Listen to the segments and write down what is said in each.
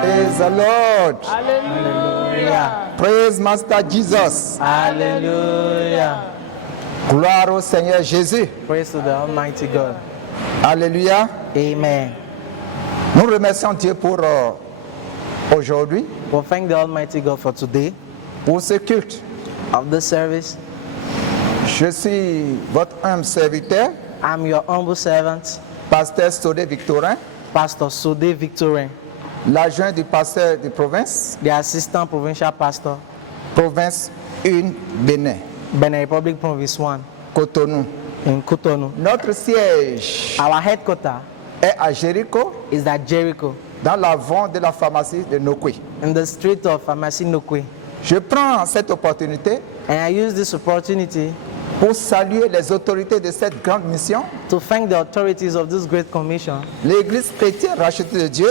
Praise the Lord. Hallelujah. Praise Master Jesus. Hallelujah. Gloire au Seigneur Jésus. Praise to the Almighty God. Alléluia. Amen. Nous remercions Dieu pour aujourd'hui, We'll thank the Almighty God for today, pour ce culte. of the service. Je suis votre humble serviteur, I'm your humble servant, Pasteur Sodé Victorin, Pastor Sode Victorin, l'adjoint du pasteur de province, the Assistant Provincial Pastor, province 1 Bénin, Benin Republic Province 1 Cotonou. in Cotonou. Notre siège Our headquarters est à Jéricho, is at Jericho, dans l'avant de la pharmacie de Nokwe. in the street of Amasinokwe. Je prends cette opportunité And I use this opportunity pour saluer les autorités de cette grande mission, to thank the authorities of this great commission, l'Église chrétienne rachetée de Dieu,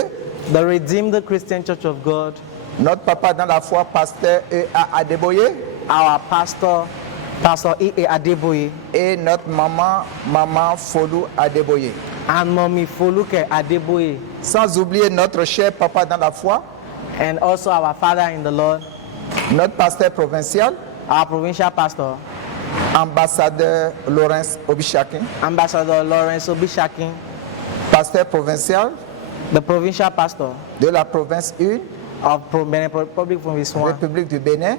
the Redeemed Christian Church of God, notre papa dans la foi, pasteur E.A. Adeboye, our pastor, Pastor E.A. Adeboye, et notre maman Folou Adeboye. and Mommy Foluke Adeboye, Sans oublier notre cher papa dans la foi, and also our father in the Lord, notre pasteur provincial, our provincial pastor, ambassadeur Laurence Obichakin, Ambassador Lawrence Obishakin, pasteur provincial the provincial pastor de la province 1, of Benin Republic Province 1 République du Bénin,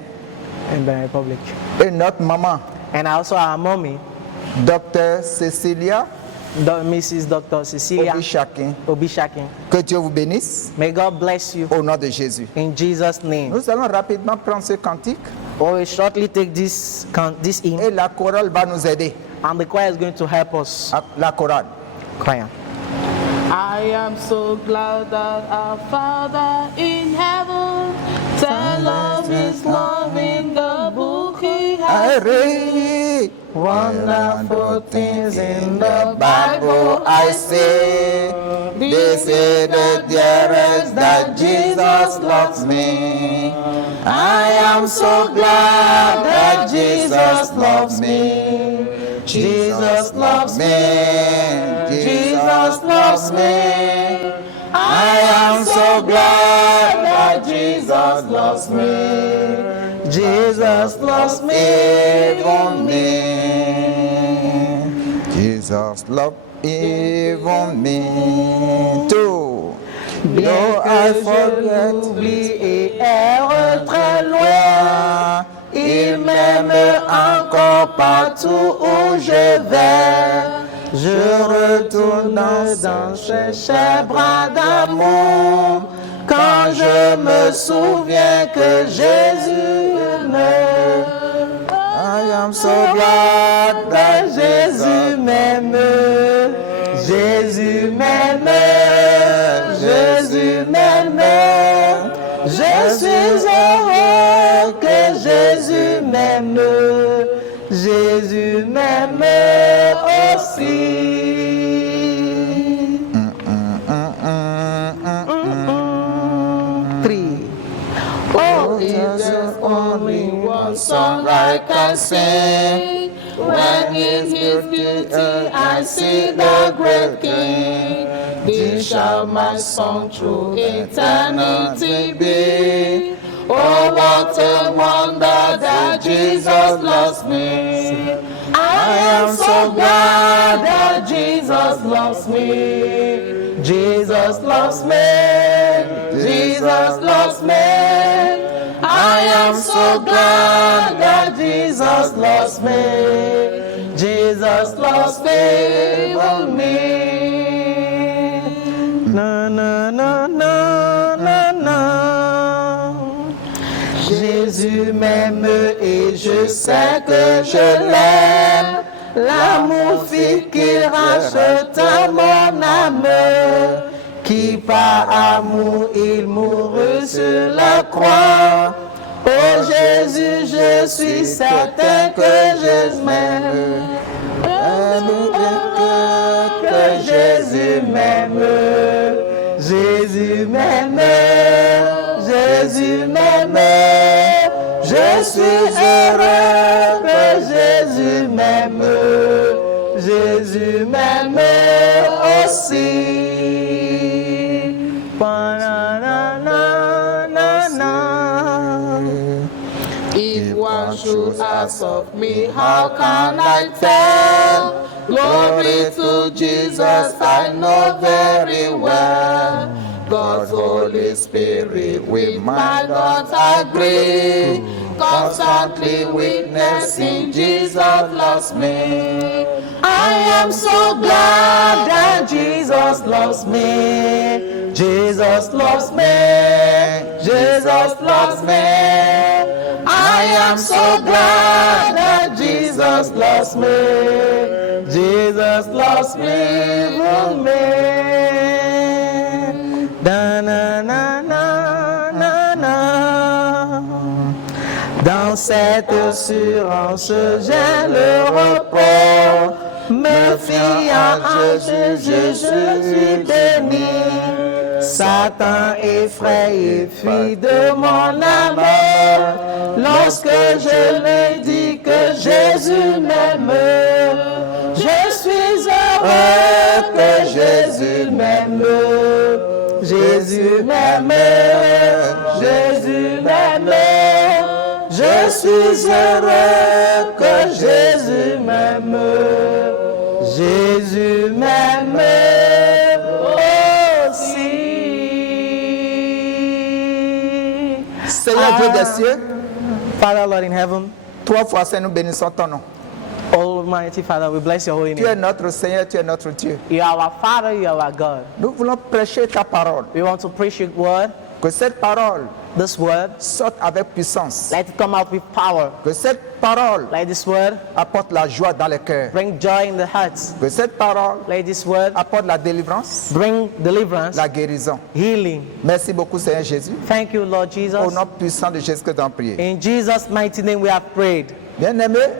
in Benin Republic. et notre maman, And also our mommy, Dr. Cecilia Mrs. Dr. Cecilia Obichakin. Obishakin. Que Dieu vous bénisse May God bless you au nom de Jésus. in Jesus' name. Nous allons rapidement prendre ce cantique We will shortly take this hymn, et la chorale va nous aider. and the choir is going to help us. La chorale. Choir. I am so glad that our Father in heaven tell of His love in the book He has I wonderful things in the Bible I see. This is the dearest that Jesus loves me. I am so glad that Jesus loves me. Jesus loves me. Jesus loves me. I am so glad that Jesus loves me. Jesus loves me, even me. Jesus loves even me too. Though I forget, Oublie et très loin, il m'aime encore partout où je vais. Je retourne dans ses chers bras d'amour quand je me souviens que Jésus m'aime. I am so glad that Jésus m'aime, Jésus m'aime, Jésus m'aime. Je suis heureux que Jésus m'aime, Jésus m'aime aussi. Three. Oh, if there's only one song I can sing, when in His beauty I see the great King, this shall my song through eternity be. Oh, what a wonder that Jesus loves me. I am so glad that Jesus loves me. Jesus loves me. Jesus loves me. I am so glad that Jesus loves me. Jesus loves me, even me. Na na na na na na. Jésus m'aime et je sais que je l'aime. L'amour fit qu'il racheta mon âme, qui par amour il mourut sur la croix. Oh Jésus, je suis certain que je m'aime. Que Jésus m'aime. Jésus m'aime. Jésus m'aime. Je suis heureux que Jésus m'aime. Jésus m'aime aussi. Pa-na-na-na. one should ask of me, how can I tell? Glory to Jesus, I know very well. God's Holy Spirit with my thoughts agree. Constantly witnessing Jesus loves me. I am so glad that Jesus loves me. Jesus loves me. Jesus loves me. I am so glad that Jesus loves me. Jesus loves me from me. Da na na na na na. Dans cette assurance, j'ai le repos. Me fiant à Jésus, je suis béni. Satan effraie et fuit de mon amour. Lorsque je lui dis que Jésus m'aime, je suis heureux que Jésus m'aime. Jésus m'aime, Jésus m'aime. Je suis heureux que Jésus m'aime. Jésus m'aime aussi. Seigneur Dieu des cieux, Father, Lord in heaven, 3 fois Seigneur, nous bénissons ton nom. Almighty Father, we bless your holy Tu es name. notre Seigneur, tu es notre Dieu. You are our Father, you are our God. Nous voulons prêcher ta parole. We want to preach your word, Que cette parole this word. sorte avec puissance. Let it come out with power. Que cette parole Let this word apporte la joie dans les cœurs. bring joy in the hearts. Que cette parole Let this word apporte la délivrance, bring deliverance, la guérison. healing. Merci beaucoup Seigneur Jésus. Thank you, Lord Jesus. Au nom puissant de Jésus que nous avons prié. In Jesus' mighty name we have prayed. Bien-aimés,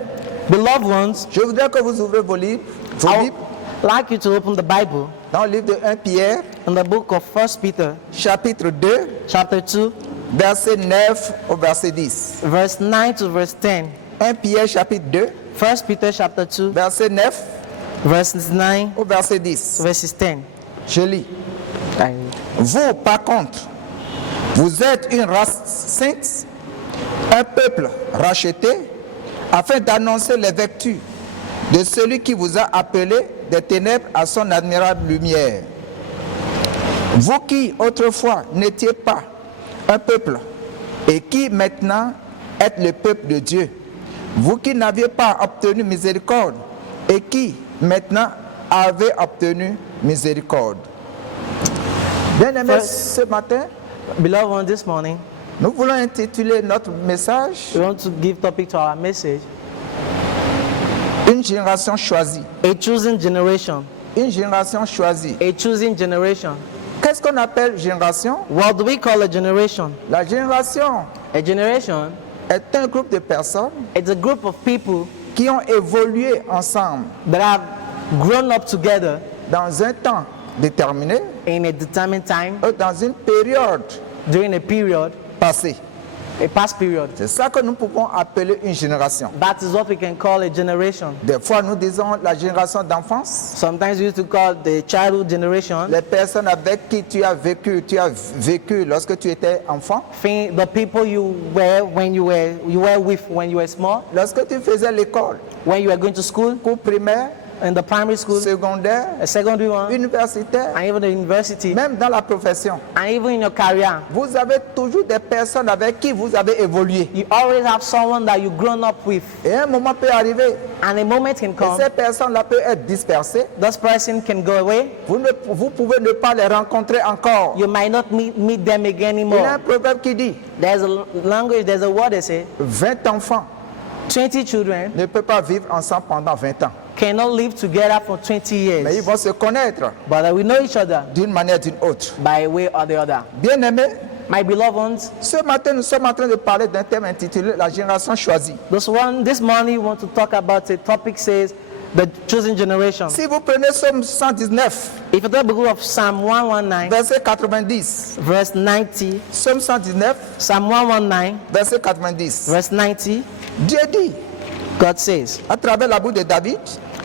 Beloved ones, je voudrais que vous ouvrez vos livres, vos I Bibles, would like you to open the Bible dans le livre de 1 Pierre, in the book of 1 Peter, chapitre 2, chapter 2, verset 9 au verset 10. verse 9 to verse 10. 1 Pierre, chapitre 2, 1 Peter chapter 2, verset 9 verses 9 au verset to 10. verses 10. Je lis. Vous, par contre, vous êtes une race sainte, un peuple racheté, afin d'annoncer les vertus de celui qui vous a appelé des ténèbres à son admirable lumière. Vous qui autrefois n'étiez pas un peuple et qui maintenant êtes le peuple de Dieu. Vous qui n'aviez pas obtenu miséricorde et qui maintenant avez obtenu miséricorde. Bien-aimés, First- ce matin, Beloved one, this morning, nous voulons intituler notre message we want to give topic to our message, Une génération choisie. a chosen generation. Une génération choisie. A choosing generation. Qu'est-ce qu'on appelle génération? What do we call a generation? La génération A generation est un groupe de personnes is a group of people qui ont évolué ensemble that have grown up together dans un temps déterminé in a determined time ou dans une période during a period, passée. a past period. C'est ça que nous pouvons appeler une génération. That is what we can call a generation. Des fois, nous disons la génération d'enfance. Sometimes we used to call the childhood generation. Les personnes avec qui tu as vécu lorsque tu étais enfant. The people you were when you were with when you were small, Lorsque tu faisais l'école, when you were going to school, cours primaire, in the primary school, secondaire, a secondary one, universitaire, and even the university, même dans la profession. and even in your career. Vous avez toujours des personnes avec qui vous avez évolué. You always have someone that you've grown up with, Et un moment peut arriver, and a moment can et come, ces personnes-là peuvent être dispersées. this person can go away. Vous pouvez ne pas les rencontrer encore. You might not meet them again Il y a un anymore. proverbe qui dit, There's a language, there's a word that says 20 enfants 20 children ne peuvent pas vivre ensemble pendant 20 ans. cannot live together for 20 Mais ils years, vont se connaître but we know each other d'une manière ou d'une autre. by a way or the other. Bien-aimés, My beloved ones, ce matin, nous sommes en train de parler d'un thème intitulé La génération choisie. this morning we want to talk about a topic says the chosen generation. Si vous prenez Psaume 119, If you take the book of Psalm 119, verset 90, verse 90, Psaume 119, Psalm 119, verset 90, verse 90, Dieu dit, God says, à travers la bouche de David,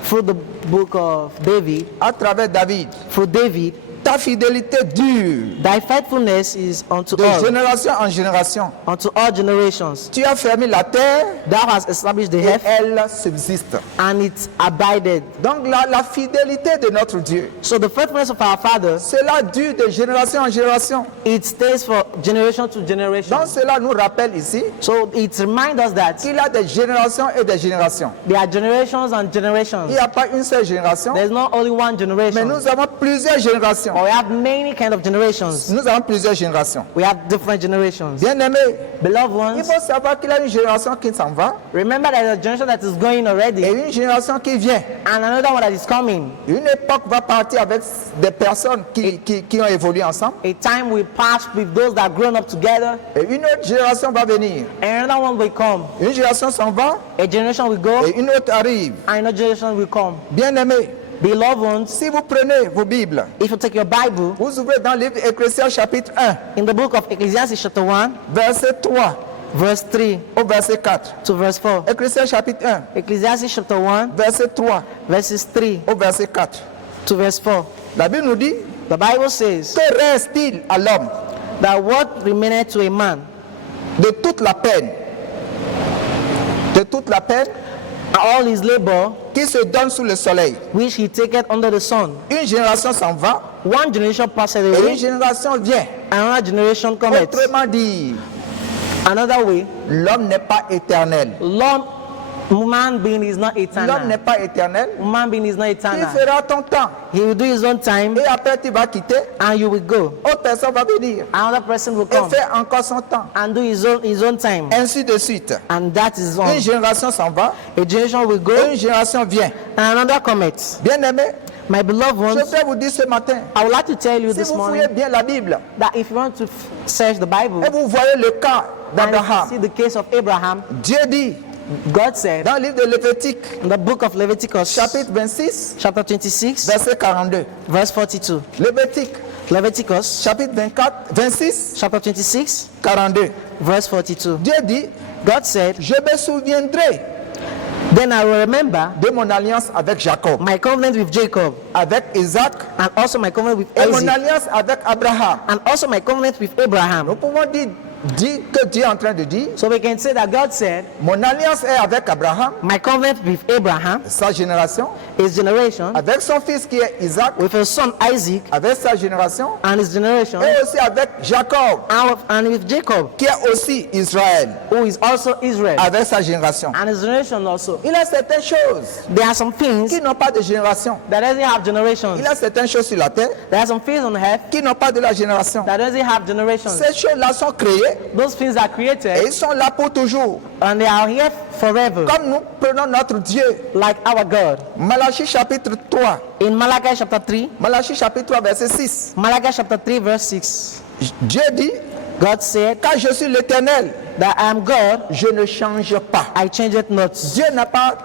through the book of David, à travers David, through David, Ta fidélité dure Thy faithfulness is unto de all, génération en génération. unto all generations. Tu as fermé la terre Thou hast established the et heaven, elle subsiste. and it abided. Donc la fidélité de notre Dieu, So the faithfulness of our Father, cela dure de génération en génération. it stays for generation to generation. Donc cela nous rappelle ici So it reminds us that qu'il y a des générations et des générations. there are generations and Il generations. n'y a pas une seule génération, There's not only one mais generation. nous avons plusieurs générations. Or we have many kind of generations. Nous avons plusieurs générations. We have different generations. Bien-aimés, Beloved il ones, faut savoir qu'il y a une génération qui s'en va remember that there's a generation that is going et already, une génération qui vient. and another one that is coming. Une époque va partir avec des personnes qui ont évolué ensemble A time will pass with those that have grown up together, et une autre génération va venir. and another one will come. Une génération s'en va A generation will go, et une autre arrive. and another generation will come. Bien-aimés, Beloved ones, si vous prenez vos Bibles, if you take your Bible, vous ouvrez dans le livre Ecclésiaste chapitre 1, in the book of Ecclesiastes chapter 1, verset 3 verse 3 au verset 4. to verse 4. Ecclésiaste chapitre 1, Ecclesiastes chapter 1, verset 3 verses 3 au verset 4. to verse 4. La Bible nous dit, The Bible says que reste-t-il à l'homme that what remaineth to a man, de toute la peine, all his labor qui se donne sous le soleil? which he taketh under the sun. Une génération s'en va One generation passeth et une away, génération vient. another generation cometh. Autrement dit, Another way, l'homme n'est pas éternel. man being is not L'homme eternal. n'est pas éternel. Man being is not Il eternal. fera ton temps He will do his own time, et après tu vas quitter. and you will go. Autre personne va venir Another person will et come faire encore son temps. and do his own time, Ainsi de suite. and that is Une all. génération s'en va A generation will et go, une génération vient. and another cometh. Bien-aimés, My beloved je ones, voudrais vous dire ce matin, I would like to tell you si this vous morning fouillez bien la Bible that if you want to search the Bible et vous voyez le cas and d'Abraham, see the case of Abraham, Dieu dit God said dans le livre de Lévitique, in the book of Leviticus, chapitre 26, chapter 26, verset 42. verse 42. Lévitique, Leviticus, chapitre 26, chapter 26, 42. verse 42. Dieu dit, God said, je me souviendrai then I will remember de mon alliance avec Jacob, my covenant with Jacob, avec Isaac and also my covenant with et mon Isaac, alliance avec Abraham. and also my covenant with Abraham. Nous pouvons dire que Dieu est en train de dire, So we can say that God said, mon alliance est avec Abraham, my covenant with Abraham, sa génération, his generation, avec son fils qui est Isaac, with his son Isaac, avec sa génération, and his generation, et aussi avec Jacob, and with Jacob, qui est aussi Israël, who is also Israel, avec sa génération. and his generation also. Il y a certaines choses There are some things qui n'ont pas de génération. that doesn't have generations. Il y a certaines choses sur la terre There are some things on earth qui n'ont pas de la génération. that doesn't have generations. Ces choses-là sont créées Those things are et created ils sont là pour toujours. and they are here forever, Comme nous prenons notre Dieu, like our God. Malachie chapitre 3, In Malachi chapter 3, Malachie chapitre 3 verset 6, Malachi chapter 3 verse 6, Dieu dit, God said car je suis l'Éternel, that I am God, je ne change pas. I change it not. Dieu n'a pas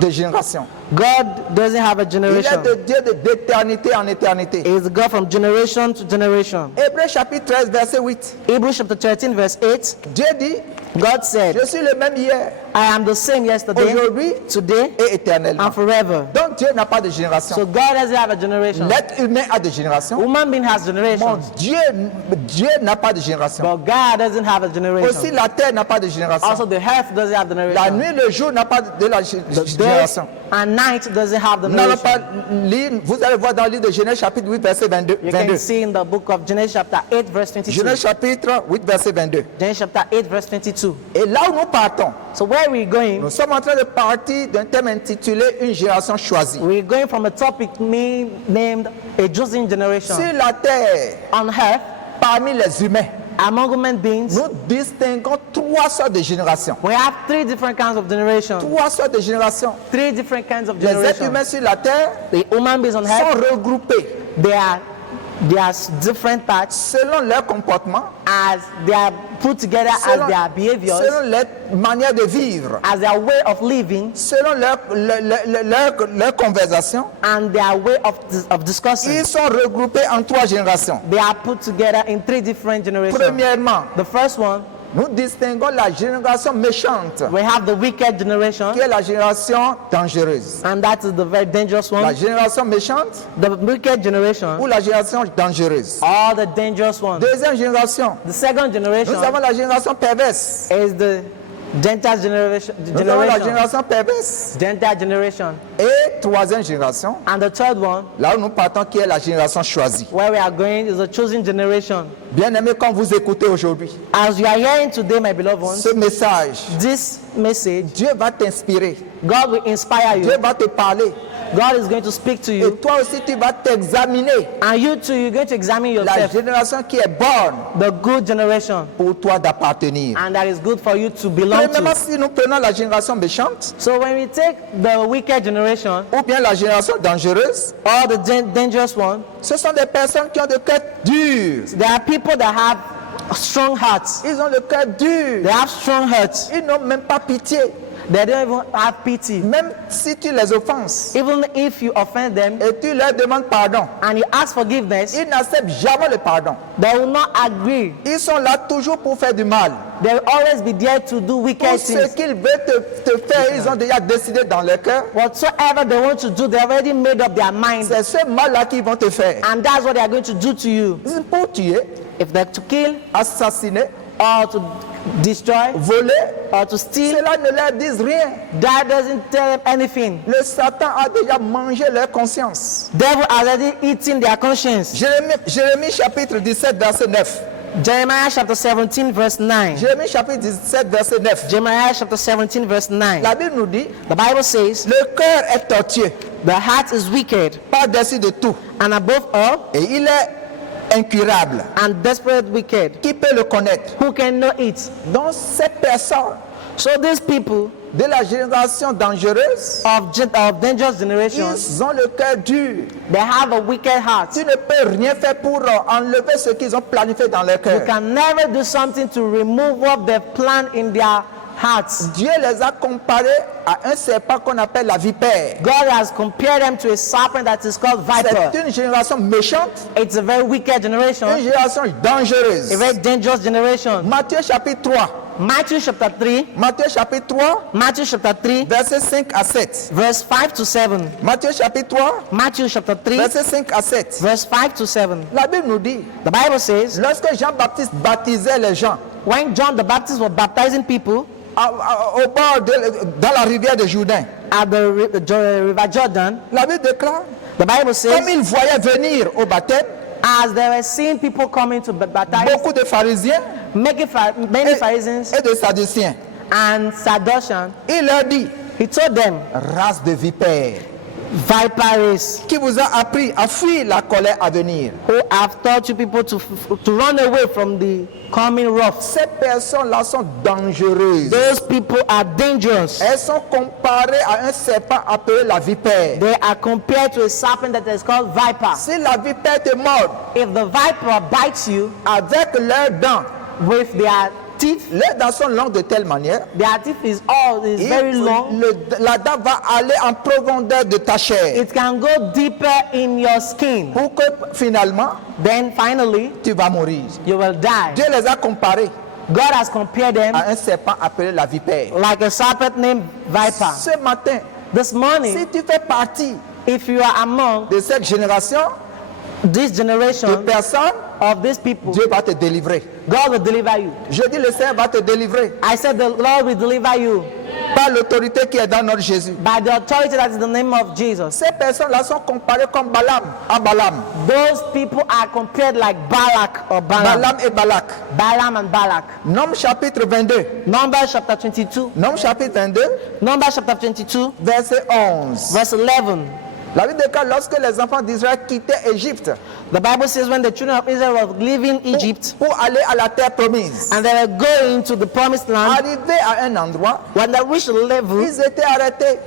de génération. God doesn't have a Il est generation. de Dieu d'éternité en éternité. He is God from generation to generation. Hébreux chapitre 13 verset 8, Hebrews chapter 13 verse 8, Dieu dit, God said, je suis le même hier, I am the same yesterday, aujourd'hui today, et éternellement. and forever. Donc Dieu n'a pas de génération. So God doesn't have a generation. L'être humain a des générations. Human being has Mon generations, Dieu n'a pas de génération. but God doesn't have a Aussi generation. la terre n'a pas de génération. Also, the earth doesn't have La generation. nuit, le jour n'a pas de la génération. Day and night doesn't have Nous n'allons pas generation. lire, vous allez voir dans le livre de Genèse chapitre 8 verset 22. You can see in the book of Genesis chapter 8 verse 22. Genèse chapitre 8 verset 22. Genesis chapter 8 verse 22. Et là où nous partons, So where we're going, nous sommes en train de partir d'un thème intitulé Une génération choisie. we're going from a topic named a chosen generation. Sur la terre, On earth, parmi les humains, among human beings, nous distinguons trois sortes de générations. we have three different kinds of generations. Trois sortes de générations. Three different kinds of Les êtres generations. humains sur la terre The human beings on sont earth, regroupés they are different parts selon leur comportement, as they are put together as their behaviors, selon leur manière de vivre, as their way of living, selon leur conversation. and their way of discussing. Ils sont regroupés en trois générations. They are put together in three different generations. Premièrement, The first one, nous distinguons la génération méchante, We have the wicked generation, qui est la génération dangereuse. and that is the very dangerous La one. génération méchante The wicked generation, ou la génération dangereuse. or the dangerous one. Deuxième génération, The second generation nous avons la génération perverse. is the Gentile generation. Nous avons la génération perverse. Gentile generation. Et troisième génération, And the third one, là où nous partons, qui est la génération choisie. where we are going, is the chosen generation. Bien aimé, quand vous écoutez aujourd'hui As you are hearing today, my beloved ones, ce message, this message, Dieu va t'inspirer, God will inspire you. Dieu va te parler. God is going to speak to Et you. toi aussi, tu vas t'examiner. And you too, you're going to examine La yourself. génération qui est bonne The good generation. pour toi d'appartenir. And that is good for you to belong Premièrement, to. si nous prenons la génération méchante So when we take the wicked generation, ou bien la génération dangereuse, or the dangerous one, ce sont des personnes qui ont le cœur dur. there are people that have strong hearts. Ils ont le cœur dur. They have strong hearts. Ils n'ont même pas pitié. They don't even have pity. Même si tu les offenses Even if you offend them et tu leur demandes pardon, and you ask forgiveness, ils n'acceptent jamais le pardon. they will not agree. Ils sont là toujours pour faire du mal. They will always be there to do Tout wicked ce things. qu'ils veulent te faire, ils ont déjà décidé dans leur cœur. Whatsoever they want to do, they already made up their mind. C'est ce mal-là qu'ils vont te faire. And that's what they are going to do to you. C'est pour tuer, If they're to kill, assassiner, or to destroy, voler. or to steal, Cela ne leur dit rien. that doesn't tell them anything. Le Satan a déjà mangé leur conscience. Devil has already eaten their conscience. Jérémie chapitre 17, verset 9. Jeremiah chapter 17 verse 9. Jérémie chapitre 17, verset 9. Jeremiah chapter 17 verse 9. La Bible nous dit, The Bible says, le cœur est tortueux, the heart is wicked, par-dessus de tout, and above all, et il est incurable. and desperate wicked. Qui peut le connaître? Who can know it? Donc ces personnes So these people de la génération dangereuse, of dangerous generations, ils ont le cœur dur. they have a wicked heart. Tu ne peux rien faire pour enlever ce qu'ils ont planifié dans leur You cœur. can never do something to remove what they've planned in their hearts. Dieu les a comparés à un serpent qu'on appelle la vipère. God has compared them to a serpent that is called viper. C'est une génération méchante, It's a very wicked generation, une génération dangereuse. a very dangerous generation. Matthieu chapitre 3. Matthew chapter 3, Matthieu chapitre 3, Matthew chapter 3, versets 5 à 7. verse 5 to 7. Matthieu chapitre 3, Matthew chapter 3, versets 5 à 7. verse 5 to 7. La Bible nous dit, The Bible says, lorsque Jean-Baptiste baptisait les gens when John the Baptist was baptizing people au bord dans la rivière de Jourdain, at the river Jordan, la Bible déclare, the Bible comme says, ils voyaient venir au baptême as they were seeing people coming to be baptized, beaucoup de pharisiens many Pharisees et de sadduciens, and Sadduceans, il leur dit, he told them, race de vipères, viper race, qui vous a appris à fuir la colère à venir. who have taught you people to run away from the coming wrath. Ces personnes-là sont dangereuses. Those people are dangerous. Elles sont comparées à un serpent appelé la vipère. They are compared to a serpent that is called viper. Si la vipère te mord If the viper bites you avec leurs dents, with their teeth, les dents sont longues de telle manière, their teeth is very long. la dent va aller en profondeur de ta chair It can go deeper in your skin. pour que finalement Then finally, tu vas mourir. you will die. Dieu les a comparés God has compared them à un serpent appelé la vipère. like a serpent named viper. Ce matin, This si morning, tu fais partie if you are among de cette génération this de generation personnes, of these people, Dieu va te délivrer. God will deliver you. Je dis le Seigneur va te délivrer I said the Lord will deliver you par l'autorité qui est dans notre Jésus. by the authority that is in the name of Jesus. Ces personnes-là sont comparées comme Balaam à Balaam. Those people are compared like Balak or Balaam. Balaam et Balak. Balaam and Balak. Nombre chapitre 22. Numbers chapter 22. Nombre chapitre 22, Numbers chapter 22, verset 11. verse 11. La Bible déclare lorsque les enfants d'Israël quittaient Égypte The Bible says when the children of Israel were leaving Egypt pour aller à la terre promise, and they were going to the promised land, arrivés à un endroit, when they reached the level, ils étaient arrêtés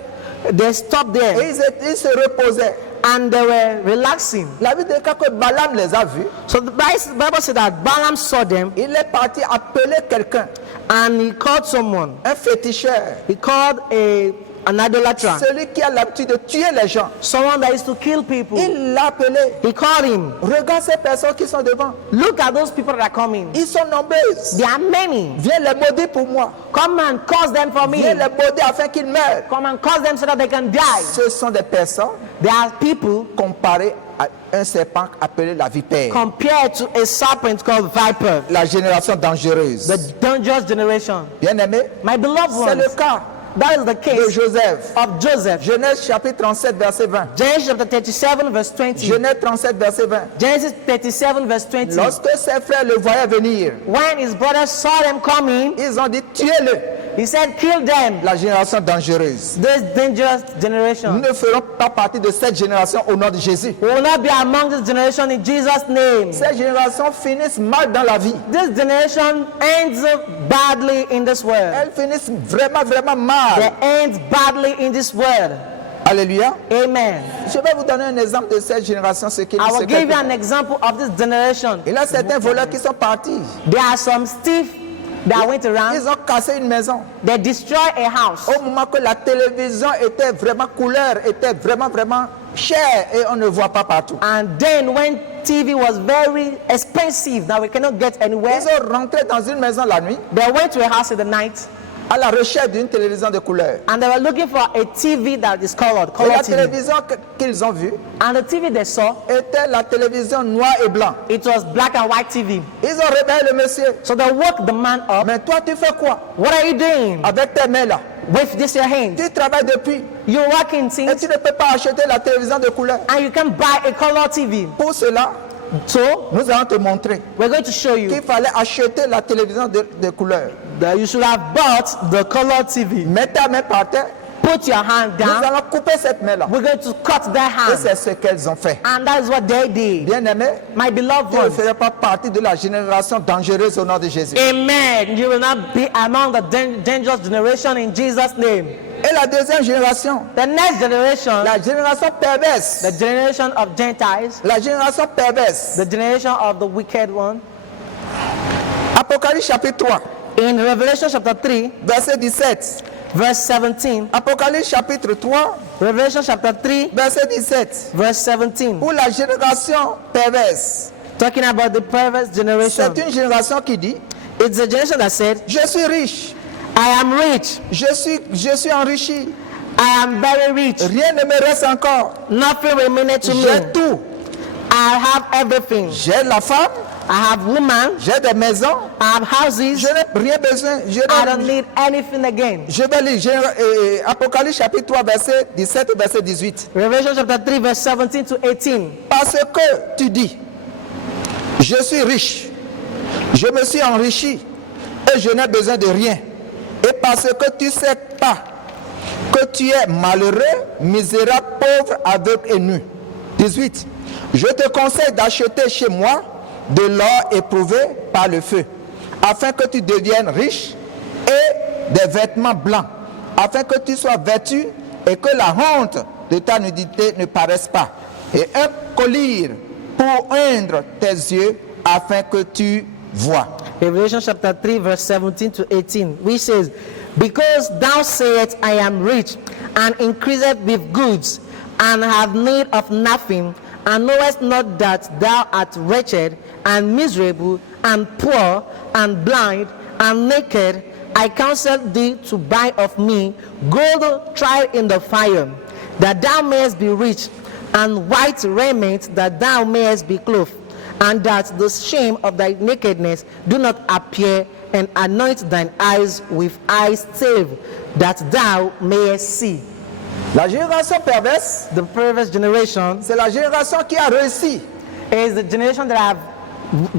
they stopped et there ils se reposaient. and they were relaxing. La Bible déclare que Balaam les a vus. So the Bible said that Balaam saw them Il est parti appeler quelqu'un, and he called someone. un féticheur, He called a an idolater, celui qui a l'habitude de tuer les gens. someone that used to kill people. Il l'a appelé. He called him. Regarde ces personnes qui sont devant. Look at those people that are coming. Ils sont nombreuses. There are many. Viens les maudire pour moi. Come and cause them for me. Viens les maudire afin qu'ils meurent. Come and cause them so that they can die. Ce sont des personnes There are people comparées à un serpent appelé la vipère. compared to a serpent called viper, La génération dangereuse. the dangerous generation. Bien-aimé, My beloved c'est le ones, cas that is the de case Joseph. of Joseph. Genèse chapitre 37 verset 20. Genesis chapter 37 verse 20. Genèse 37 verset 20. Genesis 37 verse 20. Lorsque ses frères le voyaient venir, When his brothers saw them coming, ils ont dit tuez-le. he said, kill them. La génération dangereuse. This dangerous Nous generation. ne ferons pas partie de cette génération au nom de Jésus. We will not be among this generation in Jesus' name. Ces générations finissent mal dans la vie. This generation ends up badly in this world. Elles finissent vraiment, vraiment They mal. end badly in this world. Alléluia. Amen. Je vais vous donner un exemple de cette génération. Ce qu'il I will give you ce an example of this generation. Il y a certains voleurs qui sont partis. There are some thieves that went around. Ils ont cassé une maison. They destroy a house. Au moment que la télévision était vraiment couleur, était vraiment, vraiment chère et on ne voit pas partout. And then when TV was very expensive, now we cannot get anywhere, Ils ont rentré dans une maison la nuit they went to a house in the night à la recherche d'une télévision de couleur. and they were looking for a TV that is colored, Et color la TV. télévision qu'ils ont vue And the TV they saw, était la télévision noir et blanc. it was black and white TV. Ils ont réveillé le monsieur. So they woke the man up. Mais toi, tu fais quoi What are you doing avec tes mains là? with this your hand? Tu travailles depuis You're working et things tu ne peux pas acheter la télévision de couleur. and you can buy a color TV. Pour cela, So nous allons te montrer we're going to show you qu'il fallait acheter la télévision de couleur. that you should have bought the color TV. Mets ta main par terre. Put your hand Nous down. allons couper cette main là. We're going to cut that Et hand. c'est ce qu'elles ont fait. And that is what they did. Bien-aimé, My beloved tu ne ones. ferais pas partie de la génération dangereuse au nom de Jésus. Amen. You will not be among the dangerous generation in Jesus' name. Et la deuxième génération, The next generation, la génération perverse. the generation of Gentiles, La génération perverse. the generation of the wicked one. Apocalypse chapitre 3, In Revelation chapter 3, verset 17. verse 17. Apocalypse chapitre 3, Revelation chapter 3, verset 17. verse 17. Pour la génération perverse, Talking about the perverse generation. c'est une génération qui dit, It's a generation that said, je suis riche, I am rich. je suis enrichi, I am very rich. rien ne me reste encore, Nothing remained to me. j'ai tout, I have everything. j'ai la femme, I have women. j'ai des maisons, I have houses. je n'ai rien besoin, I don't need anything again. je vais lire Apocalypse chapitre 3, verset 17 et verset 18. Revelation chapter 3, verse 17 to 18. Parce que tu dis, je suis riche, je me suis enrichi et je n'ai besoin de rien. Et parce que tu sais pas que tu es malheureux, misérable, pauvre, aveugle et nu. 18. Je te conseille d'acheter chez moi de l'or éprouvé par le feu, afin que tu deviennes riche, et des vêtements blancs, afin que tu sois vêtu et que la honte de ta nudité ne paraisse pas, et un collier pour oindre tes yeux, afin que tu vois. Revelation chapter 3, verse 17 to 18, which says, Because thou sayest, I am rich, and increaseth with goods, and have need of nothing, and knowest not that thou art wretched, and miserable, and poor, and blind, and naked, I counsel thee to buy of me gold tried in the fire, that thou mayest be rich, and white raiment, that thou mayest be clothed, and that the shame of thy nakedness do not appear, and anoint thine eyes with eye salve, that thou mayest see. La génération perverse, The perverse generation c'est la génération qui a réussi. is the generation that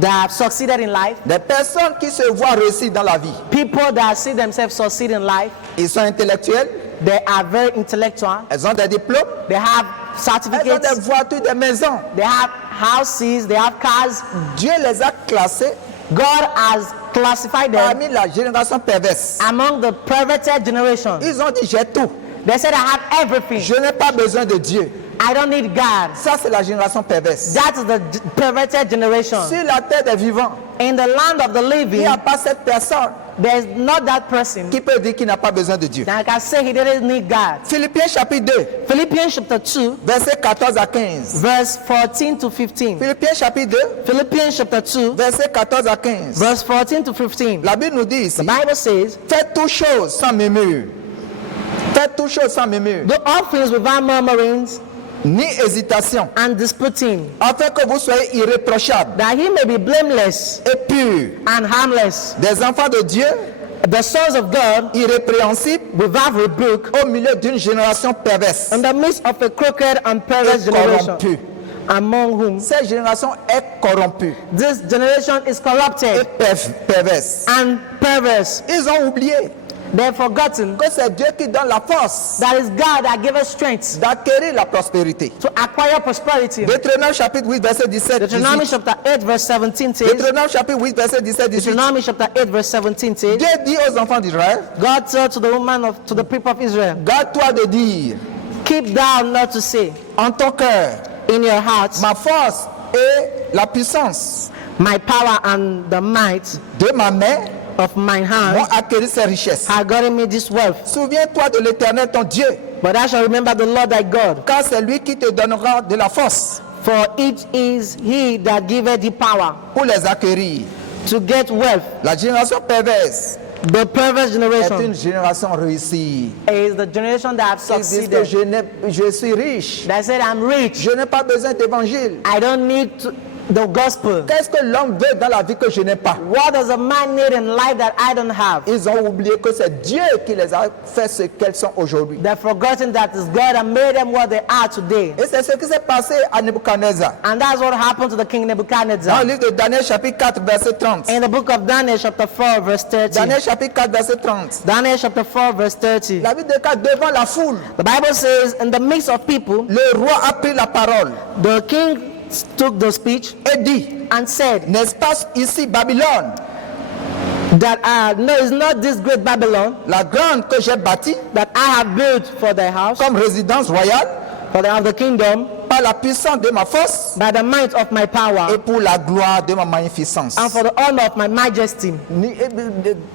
have succeeded in life. Des personnes qui se voient réussir dans la vie. People that see themselves succeed in life, Ils sont intellectuels, they are very intellectual. elles ont des diplômes, They have elles ont certificates. des voitures, des maisons. They have houses. They have cars. Dieu les a classés God has classified them parmi la génération perverse. among the perverted generation. Ils ont dit j'ai tout. They said, I have everything. Je n'ai pas besoin de Dieu. I don't need God. Ça c'est la génération perverse. That is the perverted generation. Sur la terre des vivants, In the land of the il n'y living, a pas cette personne there's not that person qui peut dire qu'il n'a pas besoin de Dieu. that can say he didn't need God. Philippiens chapitre 2, Philippians chapter 2, versets 14 à 15. verse 14 to 15. Philippiens chapitre 2, Philippians chapter 2, versets 14 à 15. verse 14 to 15. La Bible nous dit ici, The Bible says, faites toutes choses sans murmure. Faites toutes choses sans murmure, do all things without murmurings ni hésitation, and disputing, afin que vous soyez irréprochables that he may be blameless et purs, and harmless, des enfants de Dieu, the sons of God, irrépréhensibles without rebuke, au milieu d'une génération perverse. in the midst of a crooked and perverse Et corrompue. generation, among whom Cette génération est corrompue this generation is et corrupted perverse. and perverse. Ils ont oublié They've forgotten que c'est Dieu qui donne la force that is God that gives us strength d'acquérir la prospérité. to acquire prosperity. Deutéronome chapitre 8 verset 17. Deuteronomy 18. chapter 8 verse 17 says, Deutéronome chapitre 8 verset 17. 18. Deuteronomy chapter 8 verse 17 says, Dieu dit aux enfants d'Israël, God said to the people of Israel, garde-toi de dire keep thou not to say en ton cœur, in your heart, ma force et la puissance my power and the might de ma main of mine vont hand acquérir ces richesses. have gotten me this wealth. Souviens-toi de l'Éternel ton Dieu, But I shall remember the Lord thy God, car c'est lui qui te donnera de la force for it is he that giveth thee power pour les acquérir. to get wealth. La génération perverse The perverse est generation une génération réussie. is the generation that have Ils disent que succeeded. je suis riche, That said, I'm rich. je n'ai pas besoin d'évangile. I don't need the gospel. Qu'est-ce que l'homme veut dans la vie que je n'ai pas? What does a man need in life that I don't have? Ils ont oublié que c'est Dieu qui les a fait ce qu'elles sont aujourd'hui. They've forgotten that it's God that made them what they are today. Et c'est ce qui s'est passé à Nebuchadnezzar. And that's what happened to the king Dans Nebuchadnezzar. le livre de Daniel chapitre 4 verset 30. In the book of Daniel chapter 4 verse 30. Daniel chapitre 4 verset 30. Daniel chapter 4 verse 30. La Bible déclare devant la foule, The Bible says, in the midst of people, le roi a pris la parole the king took the speech et dit, and said n'est-ce pas ici Babylone, that no, it's not this great Babylon la grande que j'ai bâtie that I have built for thy house, comme résidence royale, for the kingdom, par la puissance de ma force by the might of my et power, pour la gloire de ma magnificence. and for the honor of my majesty.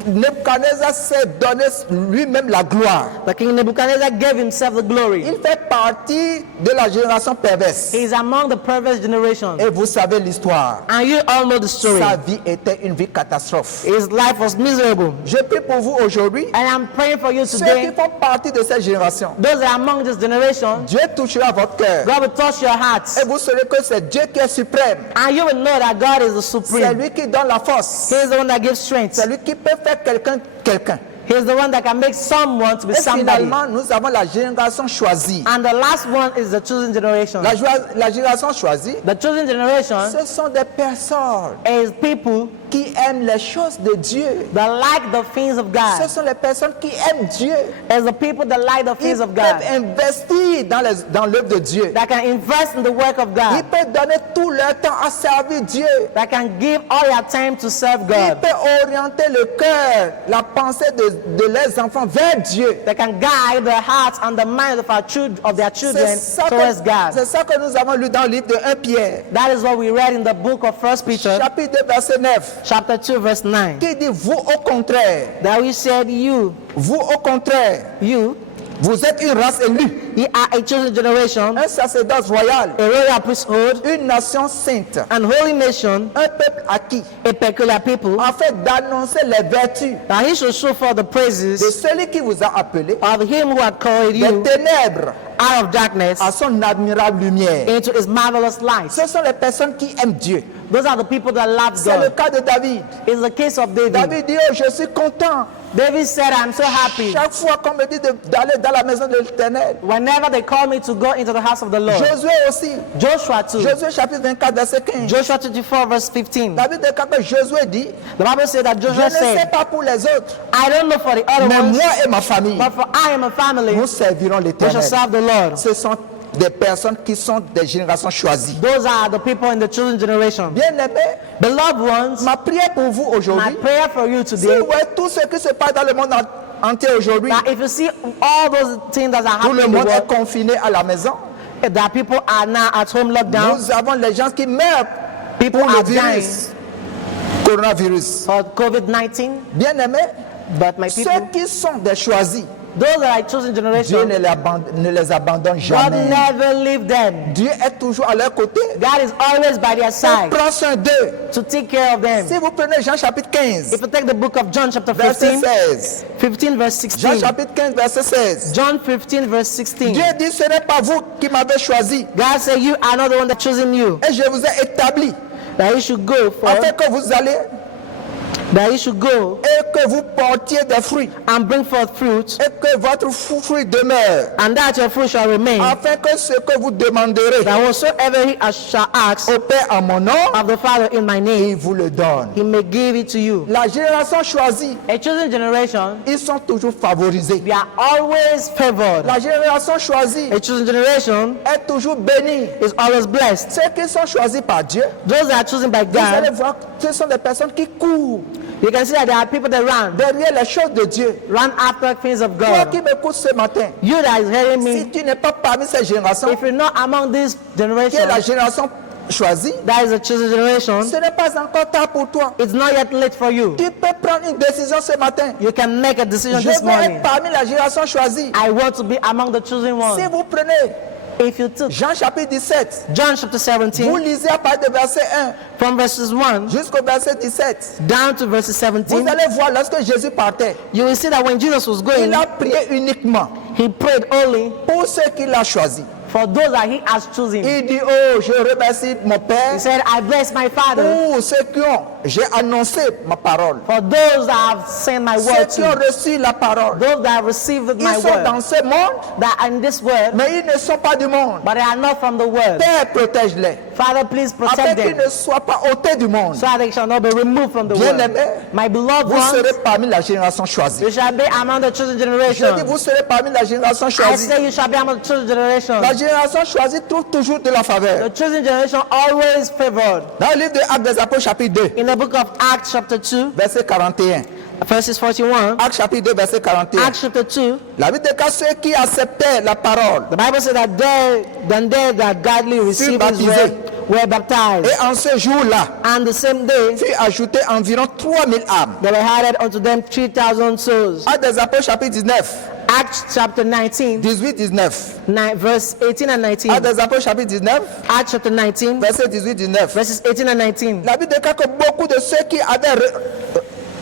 Nebuchadnezzar s'est donné lui-même la gloire. The king Nebuchadnezzar gave himself the glory. Il fait partie de la génération perverse. He is among the perverse generation. Et vous savez l'histoire. And you all know the story. Sa vie était une vie catastrophe. His life was miserable. Je prie pour vous aujourd'hui, And I'm praying for you ceux qui today, font partie de cette génération. those that are among this generation, Dieu touchera votre cœur. God will touch your hearts. Et vous saurez que c'est Dieu qui est suprême. And you will know that God is the C'est supreme. lui qui donne la force. He is the one that gives strength. C'est lui qui peut faire quelqu'un quelqu'un. He is the one that can make someone to be Et somebody. finalement, nous avons la génération choisie. And the last one is the chosen generation. La génération choisie, The chosen generation ce sont des personnes is people qui aiment les choses de Dieu. that like the things of Ce God. sont les personnes qui aiment Dieu. As the people that like the Ils things of peuvent God. investir dans l'œuvre de Dieu. That can invest in the work of Ils God. peuvent donner tout leur temps à servir Dieu. That can give all their time to serve Ils God. peuvent orienter le cœur, la pensée de leurs enfants vers Dieu. That can guide the hearts and the minds of their children towards God. C'est ça que nous avons lu dans le livre de 1 Pierre, That is what we read in the book of 1 Peter, chapitre 2, verset 9, chapter 2, verse 9. qui dit, vous au contraire, That we said, you, vous êtes une race élue, ye are a chosen generation, un sacerdoce royal, a royal priesthood, une nation sainte, and holy nation, un peuple acquis, a peculiar people, afin d'annoncer les vertus that he should show forth the de praises celui qui vous a appelé of him who had called des you ténèbres out of darkness à son admirable lumière. into his marvelous light. Ce sont les personnes qui aiment Dieu. Those are the people that love C'est le God. cas de David. It's the case of David. David dit, oh, je suis content. David said, I'm so happy. Chaque fois qu'on me dit d'aller dans la maison de l'Éternel. Whenever they call me to go into the house of the Lord. Josué aussi. Joshua too. Josué chapitre 24, verset 15. Joshua 24 verse 15. David déclare que Josué dit, The Bible said that je Joshua ne sais said, pas pour les autres, I don't know for the other mais ones, moi et ma famille, but for I am a family, nous servirons we shall l'Éternel. serve the Lord. Ce sont des personnes qui sont des générations choisies. Those are the people in the chosen generation. Bien-aimés, Beloved ones, ma prière pour vous my aujourd'hui, prayer for you si today, vous voyez tout ce qui se passe dans le monde entier aujourd'hui, that if you see all those things that are tout le happening in the monde est world, confiné à la maison. that people are now at home locked down, Nous avons les gens qui meurent people pour are le dying virus coronavirus. for COVID-19. Bien-aimés, But my people, ceux qui sont des choisis, those that are chosen Dieu generation, ne les abandonne God jamais. never leave them. Dieu est toujours à leur côté. God is always by their Il side prend soin d'eux. to take care of them. Si vous prenez Jean chapitre 15, If you take the book of John chapter verset 15, 16. 15 verse Jean 16. chapitre 15, verset 16. John 15 verse 16. Dieu dit, ce n'est pas vous qui m'avez choisi, God said, you are not the one that chosen you. et je vous ai établi, That you should go for, afin que vous allez that you should go et que vous portiez des fruits, and bring forth fruit, et que votre fruit demeure, and that your fruit shall remain. afin que ce que vous demanderez That whatsoever he shall ask au Père en mon nom, of the Father in my name, il vous le donne. he may give it to you. La génération choisie, A chosen generation, ils sont toujours favorisés. we are always favored. La génération choisie A chosen generation est toujours bénie. is always blessed. Ceux qui sont choisis par Dieu, Those that are chosen by vous allez God, voir, ce sont des personnes qui courent you can see that there are people that derrière les choses de Dieu. run after things of Toi God. qui m'écoutes ce matin, You that is hearing si me, tu n'es pas parmi ces générations, if you're not among this qui est la generation, génération choisie, that is a chosen generation, ce n'est pas encore tard pour toi. it's not yet late for you. Tu peux prendre une décision ce matin. You can make a decision Je this veux morning. être parmi la génération choisie. I want to be among the chosen Si ones. vous prenez If you took Jean chapitre 17, John chapter vous 17 lisez à partir de verset 1 from verses 1 jusqu'au verset 17, down to verses vous 17, allez voir lorsque Jésus partait, you will see that when Jesus was il going, a prié uniquement he prayed only pour ceux qu'il a choisis. for those that he has chosen. Il dit, oh, je remercie mon He Père said, I bless my Father pour ceux qui ont, j'ai annoncé ma parole. for those that have sent my Ceux word qui ont to, reçu la parole, those that have received ils my sont word, dans ce monde, that are in this world, mais ils ne sont pas du monde. but they are not from the world. Père, protège-les, Father, please afin protect qu'ils them, ne soient pas ôtés du monde. so that they shall not be removed from the world. Bien-aimés, My beloved vous serez ones, parmi la génération choisie. you shall be among the chosen Je dis, generation. vous serez parmi la génération I choisie. say you shall be among the chosen generation. La génération choisie trouve toujours de la faveur. The chosen generation always favored. Dans le livre des Actes des Apôtres, chapitre 2, In the book of Acts chapter 2, verset 41. verses 41, Actes chapitre 2, verset 41. Acts chapter 2, La Bible déclare ceux qui acceptaient la parole. the Bible said that they that godly received his word were baptized. Et en ce jour-là, And the same day, fut ajouté environ 3000 âmes. there were added unto them 3,000 souls. Actes des Apôtres, chapitre 19, Acts chapter 19, 18, 19. verse 18 and 19. Actes des Apôtres, chapitre 19, Acts chapter 19, verset 18, 19. verses 18 and 19. La Bible déclare que beaucoup de ceux qui avaient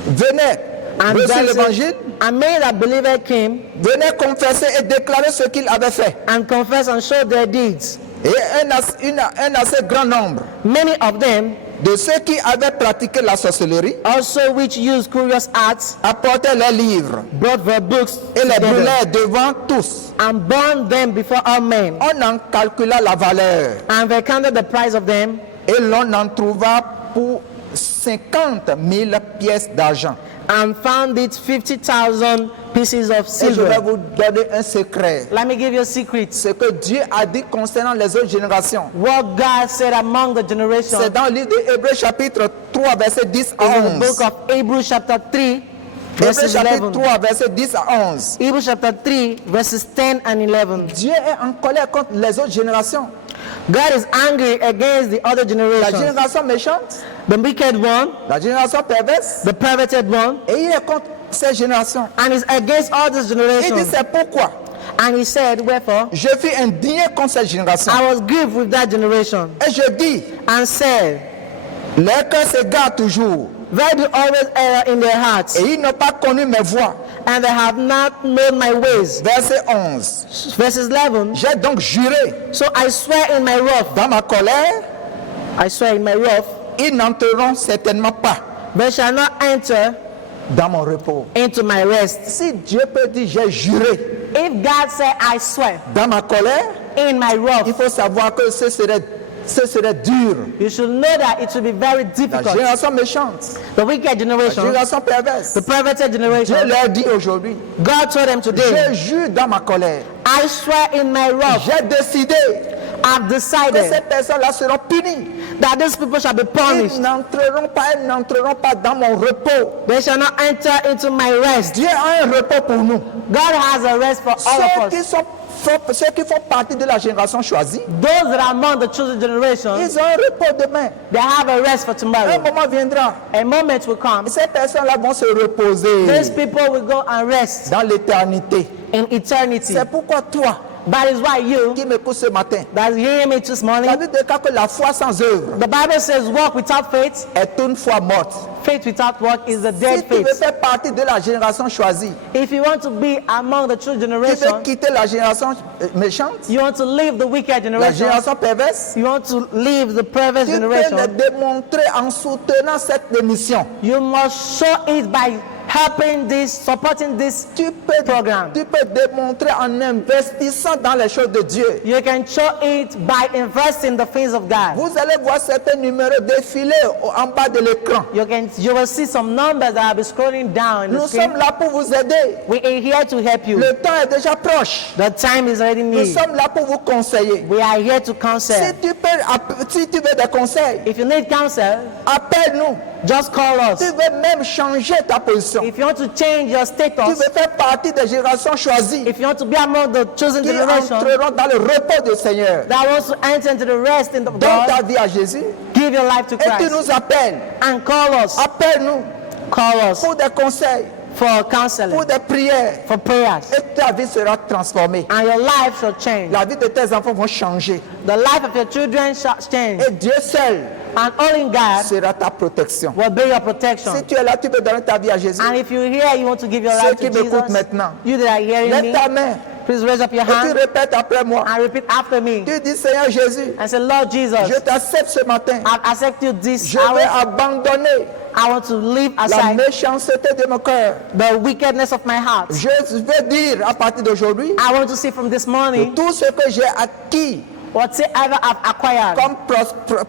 venaient And, reçu God l'évangile, said, and many that believed came venaient confesser et déclarer ce qu'ils avaient fait. and confessed and showed their deeds. Et un assez grand nombre Many of them de ceux qui avaient pratiqué la sorcellerie also which used curious arts apportaient leurs livres brought their books et les together brûlèrent devant tous. and burned them before all men. On en calcula la valeur And they counted the price of them, et l'on en trouva pour 50 000 pièces d'argent. and found it 50,000 pieces of Et je vais silver. vous donner un secret. Let me give you a secret. Ce que Dieu a dit concernant les autres générations, What God said among the generations c'est dans le livre de Hébreux chapitre 3 verset 10 à is in the 11. book of Hebrews chapter 3, Hébreux verses chapitre 11. 3 verset 10 à 11. Hebrews chapter 3, verses 10 and 11. Dieu est en colère contre les autres générations. God is angry against the other La generations, génération méchante, the wicked one, la génération perverse, the perverted one, et il est contre ces générations. and is against all these Il dit generations. c'est pourquoi And he said, wherefore, je fus indigné contre cette génération. I was grieved with that generation, Et je dis, and said, les cœurs s'égarent toujours, they do always err in their hearts, et ils n'ont pas connu mes voies. and they have not known my ways. Verset 11. Verses 11. J'ai donc juré So I swear in my wrath, dans ma colère, I swear in my wrath, ils n'entreront certainement pas they shall not enter dans mon repos. into my rest. Si Dieu peut dire j'ai juré If God said, I swear dans ma colère, in my il wrath, faut savoir que ce serait dur. you should know that it will be very La difficult. génération méchante, The wicked la generation, génération perverse. the perverted Dieu generation, leur dit aujourd'hui, God told them today, je jure dans ma colère. I swear in my wrath, J'ai décidé I've que decided ces personnes-là seront punies. that these people shall be Ils punished. elles n'entreront pas dans mon repos. They shall not enter into my rest. Dieu a un repos pour nous. God has a rest for all Ceux of qui us. sont ceux qui font partie de la génération choisie, those that are among the chosen generation, ils ont un repos demain. they have a rest for Un tomorrow. moment viendra. A moment will come. Ces personnes-là vont se reposer These people will go and rest dans l'éternité. in eternity. C'est pourquoi toi, That is why you, qui m'écoutes ce matin, that is hearing me this la morning, Bible déclare que la foi sans œuvre the Bible says walk without faith. est une foi morte. Faith without work is the Si dead tu veux faith. faire partie de la génération choisie, If you want to be among the true tu veux generation, quitter la génération méchante, you want to leave the wicked la generation, génération perverse, you want to leave the perverse tu peux le generation, démontrer en soutenant cette mission. you must show it by helping this, supporting this Tu peux démontrer en investissant dans les choses de Dieu. You can show it by investing in the things of God. Vous allez voir certains numéros défiler en bas de l'écran. You will see some numbers that will be scrolling down in the Nous screen. sommes là pour vous aider. We are here to help you. Le temps est déjà proche. The time is already Nous near. sommes là pour vous conseiller. We are here to counsel. Si tu veux des conseils, If you need counsel, appelle-nous. just call us. Tu veux même changer ta position. If you want to change your Tu status, veux faire partie des générations choisies if you want to be among the chosen qui generation entreront dans le repos du Seigneur. that wants to enter into the rest in the Donne God, ta vie à Jésus give your life to et tu Christ nous appelles. and call us. Appelle-nous Call us pour des conseils, for pour counseling, des prières for prayers, et ta vie sera transformée. and your life shall change. La vie de tes enfants vont changer The life of your children shall change, et Dieu seul and only God sera ta protection. will be your protection. Si tu es là, tu peux donner ta vie à Jésus. And if you're here, you want to give your Ceux life qui to m'écoutent Jesus, maintenant, you that are hearing lève me, ta main please raise up your et tu hand répètes après moi. and repeat after me Tu dis, Seigneur Jésus, and say, Lord Jesus, je t'accepte ce matin. I've accepted this Je vais hour. abandonner I want to leave la aside méchanceté de mon cœur. the wickedness of my heart. Je veux dire à partir d'aujourd'hui, I want to see from this morning tout ce que j'ai acquis whatsoever I've acquired, comme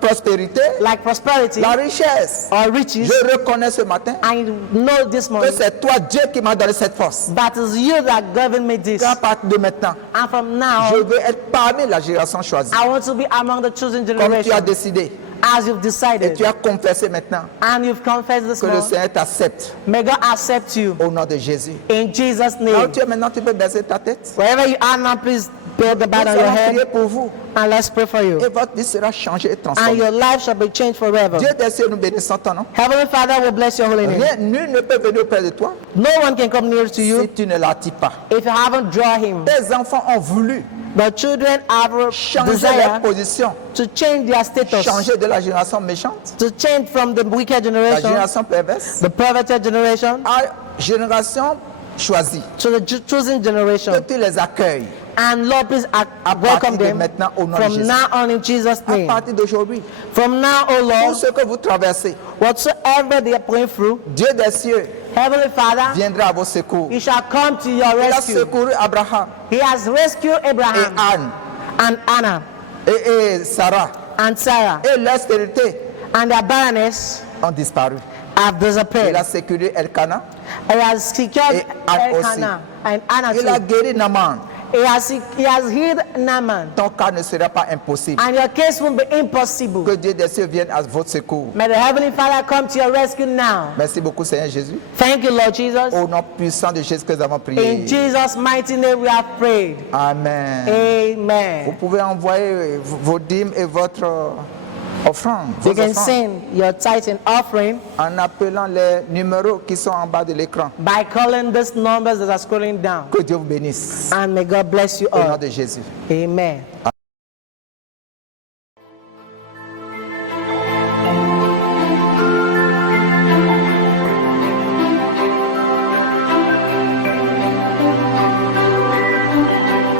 prospérité, like prosperity la richesse, or riches. je reconnais ce matin I know this que morning c'est toi, Dieu, qui m'a donné cette force. that is you that govern me this. Qu'à partir de maintenant, And from je now, veux être parmi la génération choisie, I want to be among the chosen comme tu as generation, décidé. as you've Et decided, tu as confessé maintenant and you've confessed this que le morning. Seigneur t'accepte May God accept you au nom de Jésus. in Jesus' Là où name. tu es maintenant, tu peux baisser ta tête. Wherever you are now, please build the Nous band on your allons prier head pour vous and let's pray for you. et votre vie sera changée et And transformée. your life shall be changed forever. Dieu des cieux, nous bénissons ton nom. Heavenly Father will bless your holy name. Rien, nul ne peut venir auprès de toi No one can come near to si you tu ne l'attires pas. if you haven't drawn him. Tes enfants ont voulu The children have a changer desire leur position, to change their status, changer de la génération méchante, to change from the wicked la generation, génération perverse, the perverted generation, à génération choisie. to the chosen Que generation. tu les accueilles And Lord, please partir welcome de them maintenant au nom de from Jésus. now on in Jesus' à name. partir d'aujourd'hui. From now, oh Tout Lord, ce que vous traversez, whatsoever they are going through, Dieu des cieux Heavenly Father, viendra à vos secours. He shall come to your Il a rescue. secouru Abraham He has rescued et Abraham Anne and Anna et Sarah and Sarah, et leur stérilité and their barrenness ont disparu. have Il disappeared. a sécurisé Elkanah. He has secured Et Anne Elkanah and Anna Il a too. guéri Naaman. He has healed Naaman. Ton cas ne sera pas impossible. And your case will be impossible. Que Dieu des cieux vienne à votre secours. May the Heavenly Father come to your rescue now. Merci beaucoup, Seigneur Jésus. Thank you, Lord Jesus. Au nom puissant de Jésus que nous avons In prié. Jesus' mighty name we have prayed. Amen. Vous Amen. pouvez envoyer vos dîmes et votre offrande, vos You can offrandes, send your tithe and offering en appelant les numéros qui sont en bas de l'écran. by calling these numbers that are scrolling down. Que Dieu vous bénisse. And may God bless you Au nom all. de Jésus. Amen.